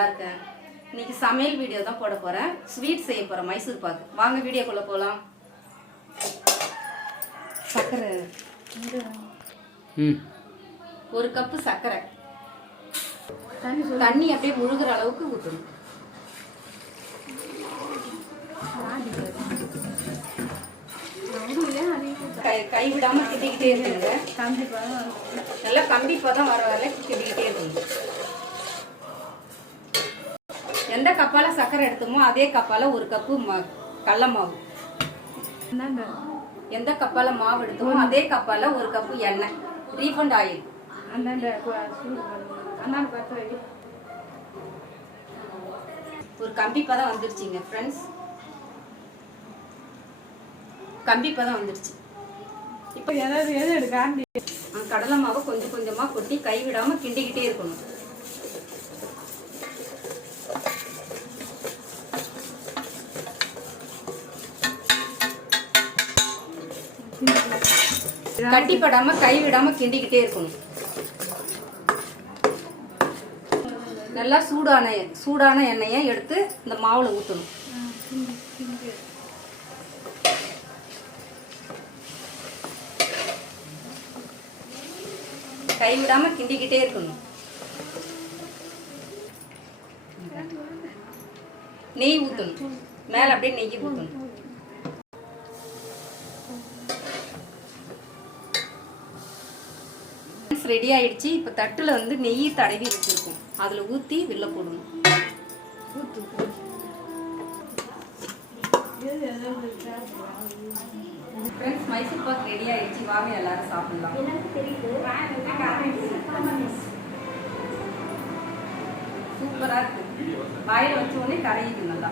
நல்லா இருக்கேன் இன்னைக்கு சமையல் வீடியோ தான் போட போறேன். ஸ்வீட் செய்ய போறேன் மைசூர் பாக்கு வாங்க வீடியோக்குள்ள போலாம். சர்க்கரை ம். ஒரு கப்பு சர்க்கரை தண்ணி அப்படியே முழுகிற அளவுக்கு ஊற்றணும் கை கை விடாம கிண்டிக்கிட்டே இருக்குங்க நல்லா கம்பி பதம் வர வரை கிண்டிக்கிட்டே இருக்கணும் எந்த கப்பால சர்க்கரை எடுத்தோமோ அதே கப்பால ஒரு கப்பு ம- கடல மாவு. எந்த கப்பால மாவு எடுத்தோமோ அதே கப்பால ஒரு கப்பு எண்ணெய். Refined oil. ஒரு கம்பி பதம் வந்துருச்சுங்க ஃப்ரெண்ட்ஸ் கம்பி பதம் வந்துருச்சு. இப்போ கடலை மாவை கொஞ்சம் கொஞ்சமா கொட்டி கை விடாம கிண்டிக்கிட்டே இருக்கணும். கட்டிப்படாம கை விடாம கிண்டிக்கிட்டே இருக்கணும். நல்லா சூடான சூடான எண்ணெயை எடுத்து இந்த மாவுல ஊற்றணும் கை விடாம கிண்டிக்கிட்டே இருக்கணும். நெய் ஊற்றணும் மேலே அப்படியே நெய் ஊற்றணும் ரெடி ஆயிடுச்சு. இப்போ தட்டில் வந்து நெய் தடவி வச்சிருக்கோம். அதில் ஊற்றி வெளில போடணும். ஃப்ரெண்ட்ஸ் மைசூர் பாக் ரெடி ஆயிடுச்சு. வாங்க எல்லாரும் சாப்பிடலாம். சூப்பராக இருக்கு. வாயில் வச்ச உடனே கரையுது நல்லா.